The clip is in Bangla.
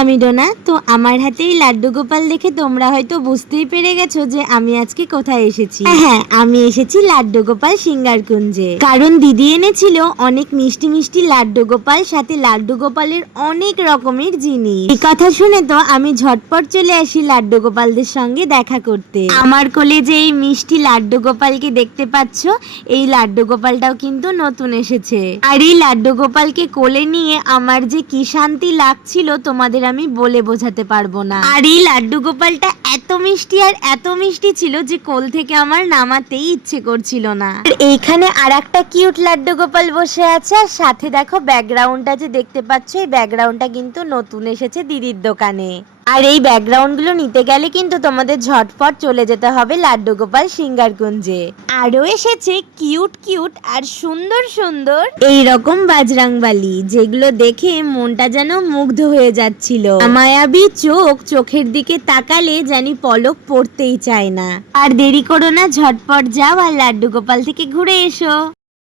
আমি ডোনা। তো আমার হাতে এই লাড্ডু গোপাল দেখে তোমরা হয়তো বুঝতেই পেরে গেছো যে আমি আজকে কোথায় এসেছি। হ্যাঁ, আমি এসেছি লাড্ডু গোপাল সিঙ্গার কুঞ্জে, কারণ দিদি এনেছিল অনেক মিষ্টি মিষ্টি লাড্ডু গোপাল, সাথে লাড্ডু গোপালের অনেক রকমের জিনিস। এই কথা শুনে তো আমি ঝটপট চলে আসি লাড্ডু গোপালদের সঙ্গে দেখা করতে। আমার কোলে যে এই মিষ্টি লাড্ডু গোপালকে দেখতে পাচ্ছ, এই লাড্ডু গোপালটাও কিন্তু নতুন এসেছে। আর এই লাড্ডু গোপালকে কোলে নিয়ে আমার যে কি শান্তি লাগছিল তোমাদের আমি বলে বোঝাতে পারবো না। আর এই লাড্ডু গোপালটা এত মিষ্টি আর এত মিষ্টি ছিল যে কোল থেকে আমার নামাতেই ইচ্ছে করছিল না। আর এইখানে আর একটা কিউট লাড্ডু গোপাল বসে আছে, আর সাথে দেখো ব্যাকগ্রাউন্ডটা যে দেখতে পাচ্ছ, এই ব্যাকগ্রাউন্ডটা কিন্তু নতুন এসেছে দিদির দোকানে। আর এই ব্যাকগ্রাউন্ড গুলো নিতে গেলে কিন্তু তোমাদের ঝটপট চলে যেতে হবে লাড্ডু গোপাল সিঙ্গার কুঞ্জে। আরো এসেছে কিউট কিউট আর সুন্দর সুন্দর এইরকম বাজরাংবালি, যেগুলো দেখে মনটা যেন মুগ্ধ হয়ে যাচ্ছিল। মায়াবী চোখ, চোখের দিকে তাকালে জানি পলক পড়তেই চায় না। আর দেরি করো না, ঝটপট যাও আর লাড্ডু গোপাল থেকে ঘুরে এসো।